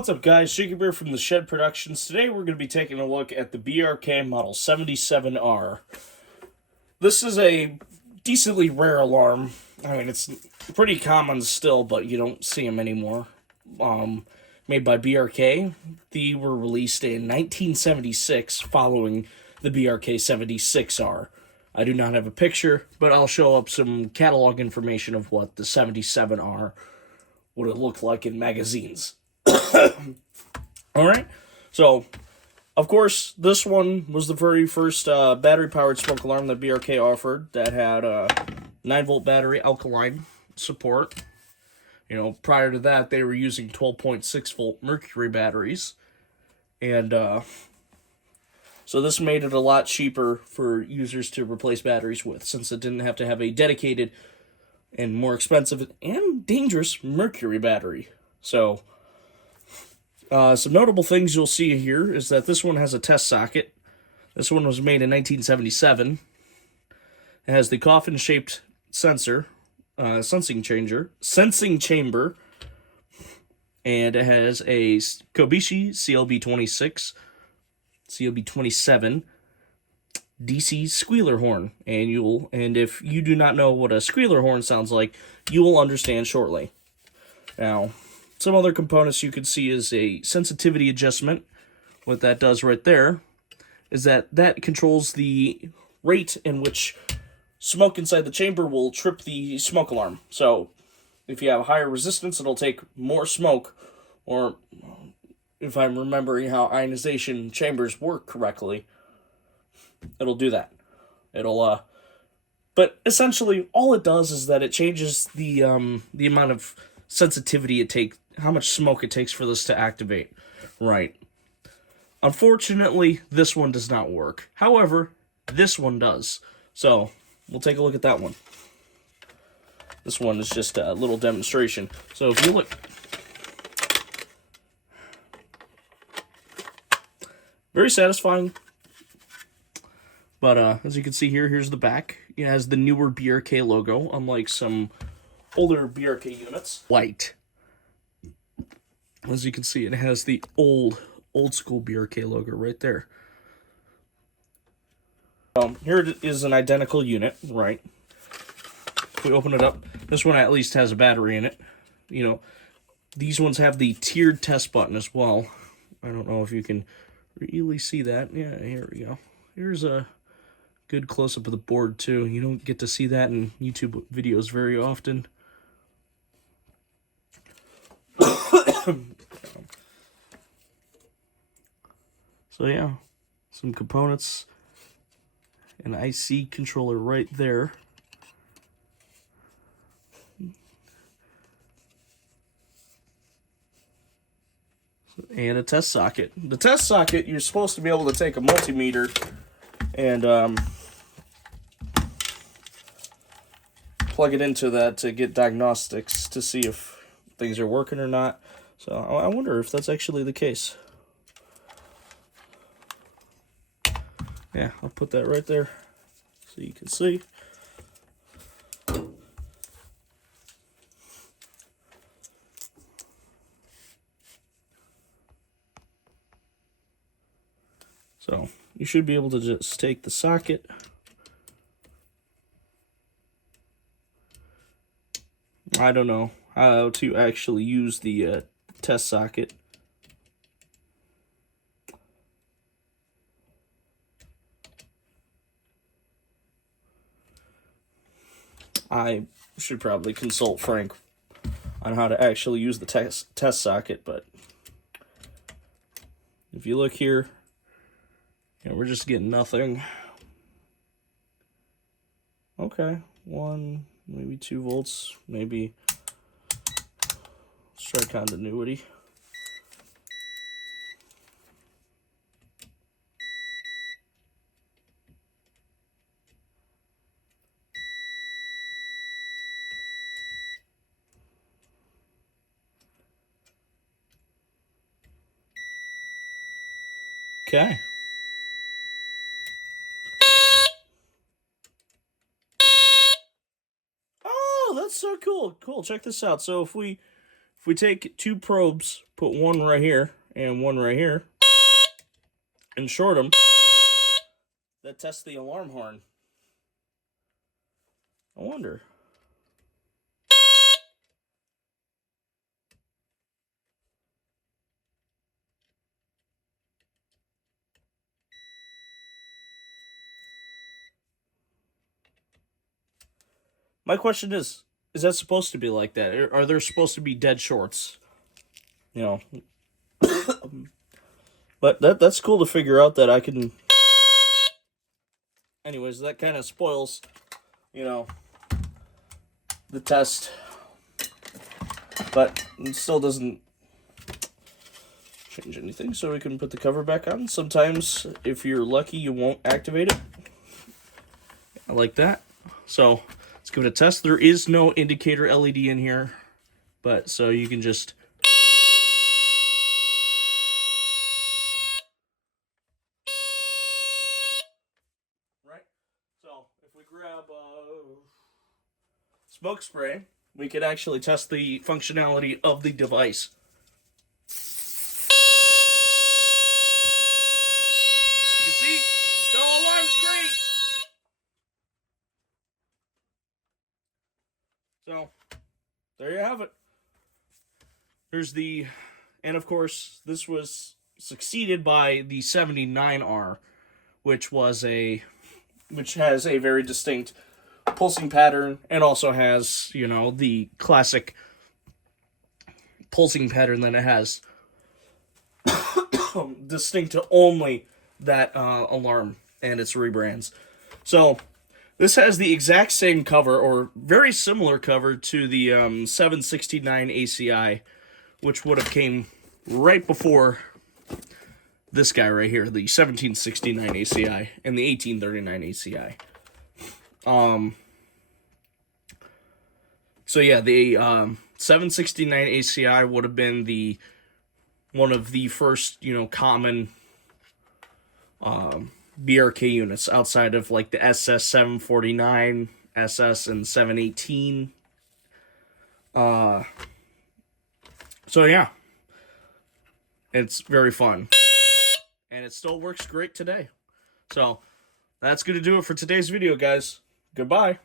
What's up, guys? Shaky Bear from the Shed Productions. Today we're going to be taking a look at the BRK Model 77R. This is a decently rare alarm. I mean, it's pretty common still, but you don't see them anymore. Made by BRK. They were released in 1976 following the BRK 76R. I do not have a picture, but I'll show up some catalog information of what the 77R would have looked like in magazines. Alright, so, of course, this one was the very first battery-powered smoke alarm that BRK offered that had 9-volt battery alkaline support. You know, prior to that, they were using 12.6-volt mercury batteries. And, so this made it a lot cheaper for users to replace batteries with, since it didn't have to have a dedicated and more expensive and dangerous mercury battery. So, some notable things you'll see here is that this one has a test socket. This one was made in 1977. It has the coffin-shaped sensing chamber, and it has a Kobishi CLB26, CLB27 DC squealer horn, and if you do not know what a squealer horn sounds like, you will understand shortly. Now, some other components you can see is a sensitivity adjustment. What that does right there is that controls the rate in which smoke inside the chamber will trip the smoke alarm. So, if you have higher resistance, it'll take more smoke, or if I'm remembering how ionization chambers work correctly, it'll do that. But essentially, all it does is that it changes the amount of sensitivity it takes, how much smoke it takes for this to activate. Right. Unfortunately, this one does not work. However, this one does. So, we'll take a look at that one. This one is just a little demonstration. So, if you look, very satisfying. But as you can see here, here's the back. It has the newer BRK logo, unlike some older BRK units. White. As you can see, it has the old school BRK logo right there. Here is an identical unit, right? If we open it up, this one at least has a battery in it. You know, these ones have the tiered test button as well. I don't know if you can really see that. Yeah, here we go. Here's a good close-up of the board, too. You don't get to see that in YouTube videos very often. So yeah, some components, an IC controller right there. And a test socket. The test socket, you're supposed to be able to take a multimeter and plug it into that to get diagnostics to see if things are working or not. So I wonder if that's actually the case. Yeah, I'll put that right there so you can see. So you should be able to just take the socket, I don't know how to actually use the test socket. I should probably consult Frank on how to actually use the test socket, but if you look here, you know, we're just getting nothing. Okay, 1, maybe 2 volts, maybe. Let's try continuity. Okay. Oh, that's so cool. Cool, check this out. So if we If we take 2 probes, put one right here and one right here, and short them, that tests the alarm horn. I wonder. My question is that supposed to be like that? Are there supposed to be dead shorts? You know. But that's cool to figure out that I can... Anyways, that kind of spoils, you know, the test. But it still doesn't change anything, so we can put the cover back on. Sometimes, if you're lucky, you won't activate it. Like that. So, let's give it a test. There is no indicator LED in here, but so you can just... Right? So, if we grab smoke spray, we could actually test the functionality of the device. You can see, still alarms great. So, there you have it. There's the, and of course, this was succeeded by the 79R, which has a very distinct pulsing pattern, and also has, you know, the classic pulsing pattern that it has distinct to only that alarm and its rebrands. So this has the exact same cover, or very similar cover, to the 769 ACI, which would have came right before this guy right here, the 1769 ACI and the 1839 ACI. So yeah, the 769 ACI would have been one of the first, you know, common BRK units outside of like the SS 749, SS, and 718. So yeah, it's very fun, and it still works great today. So that's gonna do it for today's video, guys. Goodbye.